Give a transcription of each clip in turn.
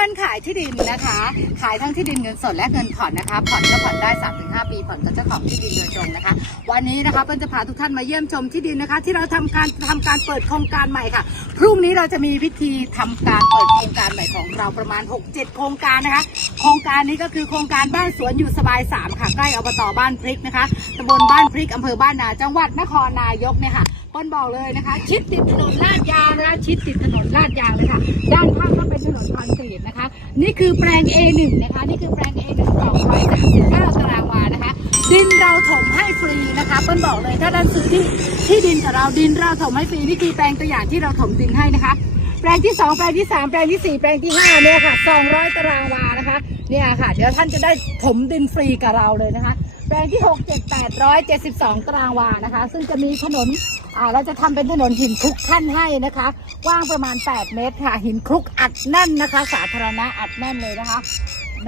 ปิ้ลขายที่ดินนะคะ ขายทั้งที่ดินเงินสดและเงินผ่อนนะคะ ผ่อนก็ผ่อนได้ 3-5 ปี ผ่อนกับเจ้าของที่ดินโดยตรงนะคะ วันนี้นะคะเปิ้ลจะพาทุกท่านมาเยี่ยมชมที่ดินนะคะ ที่เราทำการทำการเปิดโครงการใหม่ค่ะ พรุ่งนี้เราจะมีพิธีทำการเปิดโครงการใหม่ของเราประมาณ 6-7 โครงการนะคะ โครงการนี้ก็คือโครงการบ้านสวนอยู่สบาย 3 ค่ะ ใกล้อบตบ้านพริกนะคะตำบลบ้านพริกอำเภอบ้านนา จังหวัดนครนายกเนี่ยค่ะเปิ้ลบอกเลยนะคะ ชิดติดถนนลาดยางนะคะชิดติดถนนลาดยางเลยค่ะด้านข้างก็เป็นถนนคอนก นี่คือแปลง A1 นะคะ นี่คือแปลง A1 239ตารางวานะคะ ดินเราถมให้ฟรีนะคะเปิ้ลบอกเลยถ้าท่านซื้อที่ที่ดินกับเราดินเราถมให้ฟรีนี่คือแปลงตัวอย่างที่เราถมดินให้นะคะ แปลงที่ 2 แปลงที่ 3 แปลงทีสี่ 4 แปลงที่ 5 เนี่ยค่ะ 200 ตารางวานะคะ เนี่ยค่ะ เดี๋ยวท่านจะได้ถมดินฟรีกับเราเลยนะคะ แปลงที่ 6 7 8 72 ตารางวานะคะ ซึ่งจะมีถนนอ่าเราจะทำเป็นถนนหินคลุกขั้นให้นะคะกว้างประมาณ 8 เมตรค่ะ หินคลุกอัดแน่นนะคะ สาธารณะอัดแน่นเลยนะคะ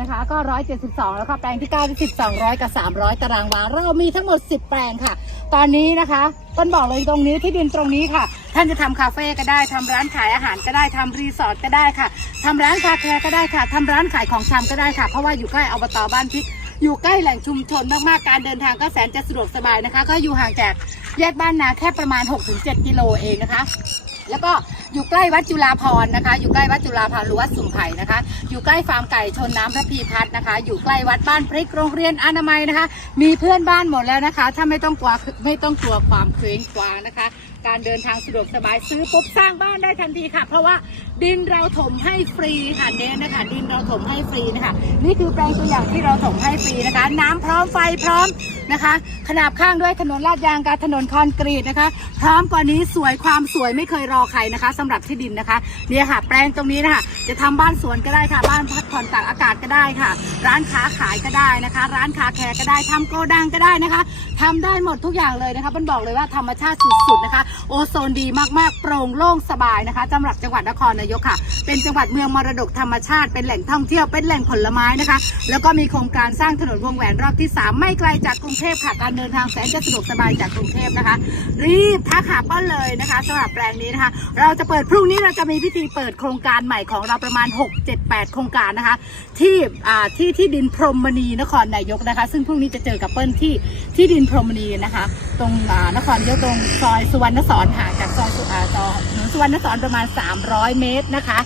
นะคะ ก็ 172 แล้วค่ะแปลงที่9ที่10 200 กับ 300 ตารางวา เรามีทั้งหมด 10 แปลงค่ะ ตอนนี้นะคะต้นบอกเลยตรงนี้ที่ดินตรงนี้ค่ะ ท่านจะทำคาเฟ่ก็ได้ทำร้านขายอาหารก็ได้ทำรีสอร์ทก็ได้ค่ะทำร้านคาแคร์ก็ได้ค่ะทำร้านขายของชำก็ได้ค่ะ เพราะว่าอยู่ใกล้อบตบ้านพริกอยู่ใกล้แหล่งชุมชนมากๆ การเดินทางก็แสนจะสะดวกสบายนะคะ ก็อยู่ห่างจากแยกบ้านนาแค่ประมาณ 6-7 กิโลเองนะคะ แล้วก็อยู่ใกล้วัดจุฬาภรนะคะ อยู่ใกล้วัดจุฬาภรหรือวัดสุมไผ่นะคะ อยู่ใกล้ฟาร์มไก่ชนน้ำพระพีพัฒน์นะคะ อยู่ใกล้วัดบ้านพริกโรงเรียนอนามัยนะคะ มีเพื่อนบ้านหมดแล้วนะคะ ถ้าไม่ต้องกลัวไม่ต้องกลัวความเคว้งคว้างนะคะ การเดินทางสะดวกสบายซื้อปุ๊บสร้างบ้านได้ทันทีค่ะ เพราะว่าดินเราถมให้ฟรีค่ะเน้นนะคะ ดินเราถมให้ฟรีนะคะ นี่คือแปลงตัวอย่างที่เราถมให้ฟรีนะคะ น้ำพร้อมไฟพร้อมนะคะ ขนาบข้างด้วยถนนลาดยางกับถนนคอนกรีตนะคะ พร้อมกว่านี้สวยความสวยไม่เคยรอใครนะคะสำหรับที่ดินนะคะเนี่ยค่ะ แปลงตรงนี้นะคะจะทำบ้านสวนก็ได้ค่ะ บ้านพักผ่อนตากอากาศก็ได้ค่ะ ร้านค้าขายก็ได้นะคะ ร้านคาแคร์ก็ได้ทำโกดังก็ได้นะคะทำได้หมดทุกอย่างเลยนะคะมันบอกเลยว่าธรรมชาติสุดๆนะคะ โอโซนดีมากๆ โปร่งโล่งสบายนะคะสำหรับจังหวัดนครนายกค่ะ เป็นจังหวัดเมืองมรดกธรรมชาติ เป็นแหล่งท่องเที่ยวเป็นแหล่งผลไม้นะคะ แล้วก็มีโครงการสร้างถนนวงแหวนรอบที่ 3 ไม่ไกลจากกรุงรุงเทพค่ะ การเดินทางแสนจะสะดวกสบายจากกรุงเทพนะคะ รีบทักหาป้อนเลยนะคะสำหรับแปลงนี้นะคะ เราจะเปิดพรุ่งนี้เราจะมีพิธีเปิดโครงการใหม่ของเราประมาณ 6 7 8 โครงการนะคะ ที่ที่ที่ดินพรหมณีนครนายกนะคะ ซึ่งพรุ่งนี้จะเจอกับเปิ้ลที่ที่ดินพรหมณีนะคะ ตรงนครนายกตรงซอยสุวรรณสอนห่างจากซอยสุอาซอถนนสุวรรณสอนประมาณ 300 เมตรนะคะ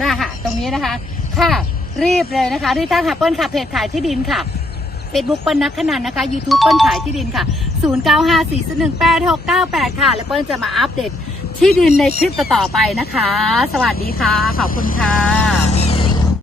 น่าค่ะตรงนี้นะคะค่ะรีบเลยนะคะรีบตั้งหาเปิ้ลค่ะเพจขายที่ดินค่ะ Facebook เปิ้ลนักขนาดนะคะ YouTube เปิ้ลขายที่ดินค่ะ 0954018698 ค่ะ แล้วเปิ้ลจะมาอัปเดตที่ดินในคลิปต่อๆไปนะคะ สวัสดีค่ะ ขอบคุณค่ะ